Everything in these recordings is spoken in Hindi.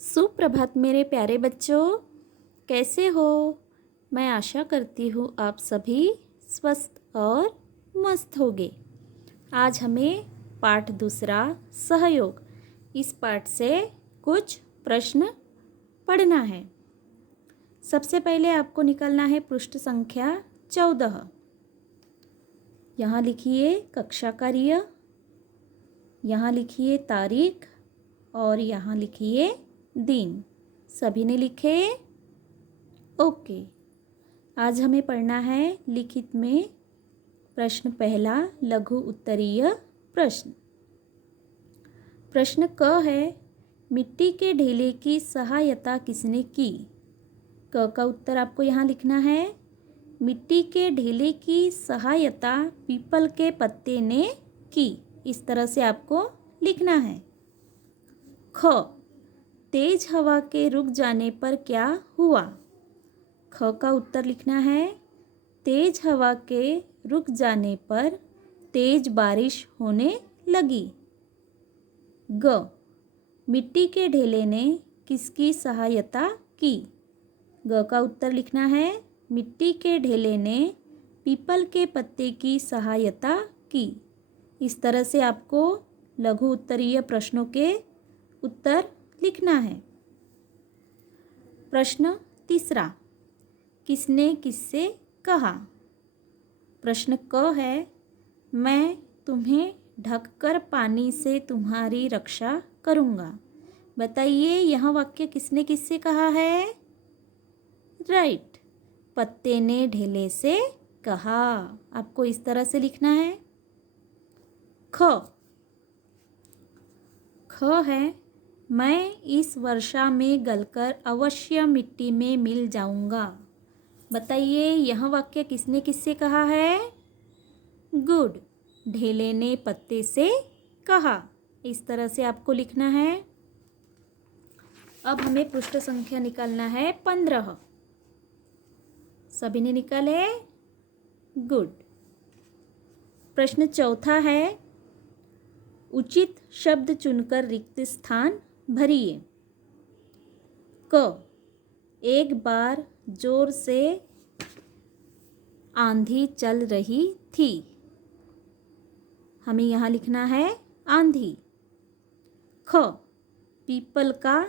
सुप्रभात मेरे प्यारे बच्चों, कैसे हो। मैं आशा करती हूँ आप सभी स्वस्थ और मस्त होंगे। आज हमें पाठ दूसरा सहयोग, इस पाठ से कुछ प्रश्न पढ़ना है। सबसे पहले आपको निकालना है पृष्ठ संख्या 14। यहाँ लिखिए कक्षा कार्य, यहाँ लिखिए तारीख और यहाँ लिखिए दिन। सभी ने लिखे? ओके। आज हमें पढ़ना है लिखित में प्रश्न पहला, लघु उत्तरीय प्रश्न। प्रश्न क है, मिट्टी के ढेले की सहायता किसने की? क का उत्तर आपको यहाँ लिखना है। मिट्टी के ढेले की सहायता पीपल के पत्ते ने की। इस तरह से आपको लिखना है। ख, तेज हवा के रुक जाने पर क्या हुआ? ख का उत्तर लिखना है। तेज हवा के रुक जाने पर तेज बारिश होने लगी। ग, मिट्टी के ढेले ने किसकी सहायता की? ग का उत्तर लिखना है। मिट्टी के ढेले ने पीपल के पत्ते की सहायता की। इस तरह से आपको लघु उत्तरीय प्रश्नों के उत्तर लिखना है। प्रश्न तीसरा, किसने किससे कहा? प्रश्न क है, मैं तुम्हें ढककर पानी से तुम्हारी रक्षा करूँगा। बताइए यह वाक्य किसने किससे कहा है? राइट, पत्ते ने ढेले से कहा। आपको इस तरह से लिखना है। ख है, मैं इस वर्षा में गलकर अवश्य मिट्टी में मिल जाऊंगा। बताइए यह वाक्य किसने किससे कहा है? गुड, ढेले ने पत्ते से कहा। इस तरह से आपको लिखना है। अब हमें पृष्ठ संख्या निकालना है 15। सभी ने निकाले? गुड। प्रश्न चौथा है, उचित शब्द चुनकर रिक्त स्थान भरिए। क, एक बार जोर से आंधी चल रही थी। हमें यहाँ लिखना है आंधी। ख, पीपल का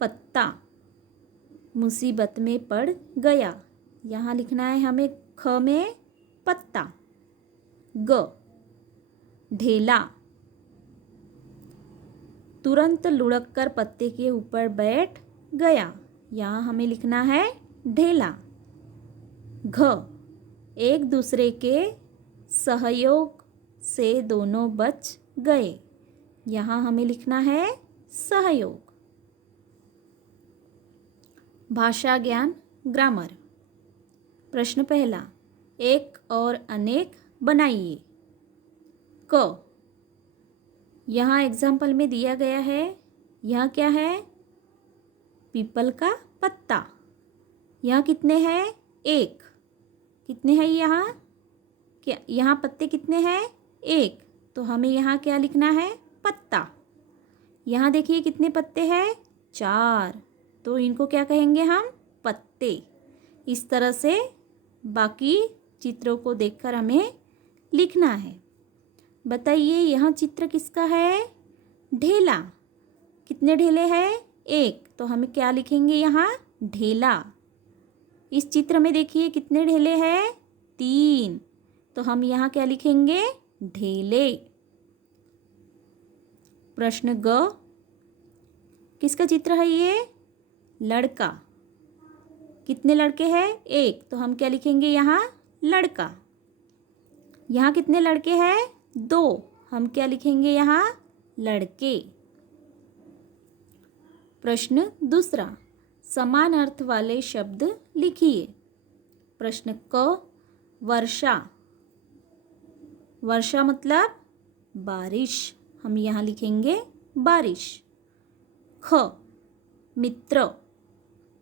पत्ता मुसीबत में पड़ गया। यहाँ लिखना है हमें ख में पत्ता। ग, ढेला तुरंत लुढ़क कर पत्ते के ऊपर बैठ गया। यहाँ हमें लिखना है ढेला। घ, एक दूसरे के सहयोग से दोनों बच गए। यहाँ हमें लिखना है सहयोग। भाषा ज्ञान ग्रामर। प्रश्न पहला, एक और अनेक बनाइए। क, यहाँ एग्जाम्पल में दिया गया है, यह क्या है? पीपल का पत्ता। यहाँ कितने हैं? एक। कितने हैं यहाँ? क्या यहाँ पत्ते कितने हैं? एक। तो हमें यहाँ क्या लिखना है? पत्ता। यहाँ देखिए कितने पत्ते हैं? 4। तो इनको क्या कहेंगे हम? पत्ते। इस तरह से बाकी चित्रों को देखकर हमें लिखना है। बताइए यह चित्र किसका है? ढेला। कितने ढेले हैं? एक। तो हमें क्या लिखेंगे यहाँ? ढेला। इस चित्र में देखिए कितने ढेले हैं? 3। तो हम यहाँ क्या लिखेंगे? ढेले। प्रश्न ग, किसका चित्र है ये? लड़का। कितने लड़के हैं? एक। तो हम क्या लिखेंगे यहाँ? लड़का। यहाँ कितने लड़के हैं? 2। हम क्या लिखेंगे यहाँ? लड़के। प्रश्न दूसरा, समान अर्थ वाले शब्द लिखिए। प्रश्न क, वर्षा। वर्षा मतलब बारिश। हम यहाँ लिखेंगे बारिश। ख, मित्र।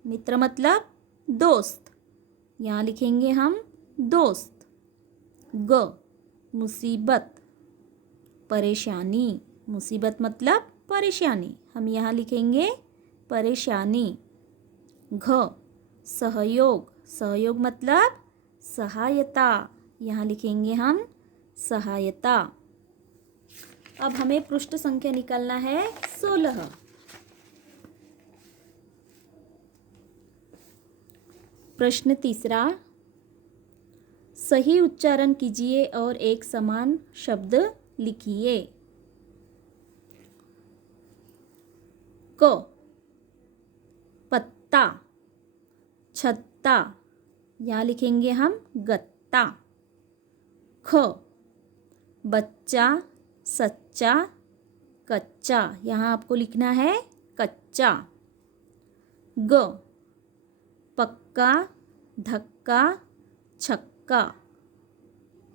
मित्र मतलब दोस्त। यहाँ लिखेंगे हम दोस्त। ग, मुसीबत, परेशानी। मुसीबत मतलब परेशानी, हम यहाँ लिखेंगे परेशानी। घ सहयोग, सहयोग मतलब सहायता, यहाँ लिखेंगे हम सहायता। अब हमें पृष्ठ संख्या निकालना है 16। प्रश्न तीसरा, सही उच्चारण कीजिए और एक समान शब्द लिखिए। क पत्ता, छत्ता, यहाँ लिखेंगे हम गत्ता। ख बच्चा, सच्चा, कच्चा, यहाँ आपको लिखना है कच्चा। ग पक्का, धक्का, छक्का,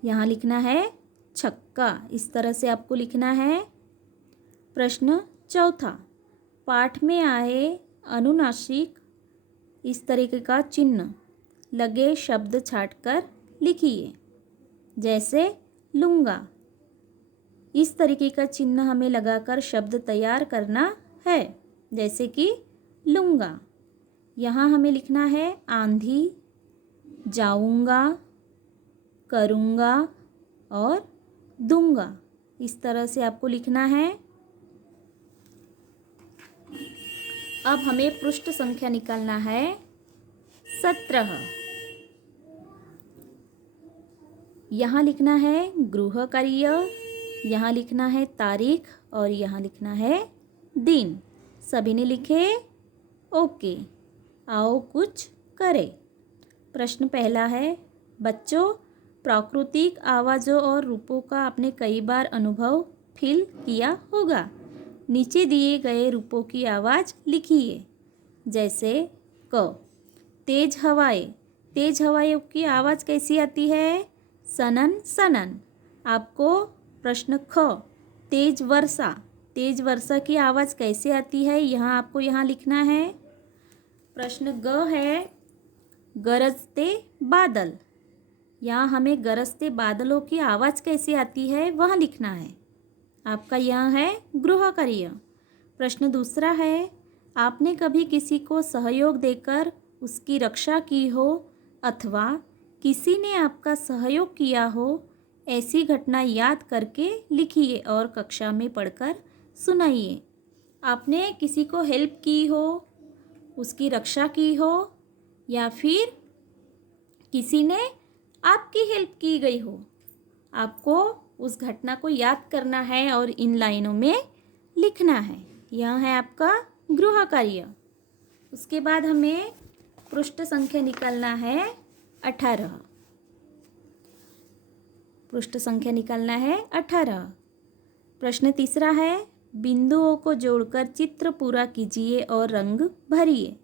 यहाँ लिखना है छक्का। इस तरह से आपको लिखना है। प्रश्न चौथा, पाठ में आए अनुनासिक इस तरीके का चिन्ह लगे शब्द छांटकर लिखिए। जैसे लूँगा, इस तरीके का चिन्ह हमें लगाकर शब्द तैयार करना है। जैसे कि लूँगा, यहाँ हमें लिखना है आंधी, जाऊँगा, करूँगा और दूँगा। इस तरह से आपको लिखना है। अब हमें पृष्ठ संख्या निकालना है 17। यहाँ लिखना है गृह कार्य, यहाँ लिखना है तारीख और यहाँ लिखना है दिन। सभी ने लिखे? ओके, आओ कुछ करें। प्रश्न पहला है, बच्चों प्राकृतिक आवाज़ों और रूपों का आपने कई बार अनुभव फील किया होगा। नीचे दिए गए रूपों की आवाज़ लिखिए। जैसे क तेज हवाएं, तेज हवाओं की आवाज़ कैसी आती है? सनन सनन। आपको प्रश्न ख तेज वर्षा, तेज वर्षा की आवाज़ कैसे आती है? यहाँ आपको यहाँ लिखना है। प्रश्न ग है गरजते बादल, यहाँ हमें गरजते बादलों की आवाज़ कैसे आती है वह लिखना है। आपका यह है गृह कार्य। प्रश्न दूसरा है, आपने कभी किसी को सहयोग देकर उसकी रक्षा की हो अथवा किसी ने आपका सहयोग किया हो, ऐसी घटना याद करके लिखिए और कक्षा में पढ़कर सुनाइए। आपने किसी को हेल्प की हो, उसकी रक्षा की हो या फिर किसी ने आपकी हेल्प की गई हो, आपको उस घटना को याद करना है और इन लाइनों में लिखना है। यह है आपका गृह कार्य। उसके बाद हमें पृष्ठ संख्या निकालना है 18। पृष्ठ संख्या निकालना है 18। प्रश्न तीसरा है, बिंदुओं को जोड़कर चित्र पूरा कीजिए और रंग भरिए।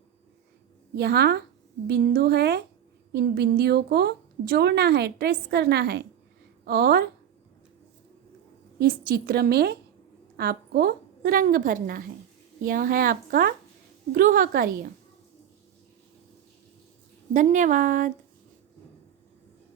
यहाँ बिंदु है, इन बिंदुओं को जोड़ना है, ट्रेस करना है और इस चित्र में आपको रंग भरना है। यह है आपका गृह कार्य। धन्यवाद।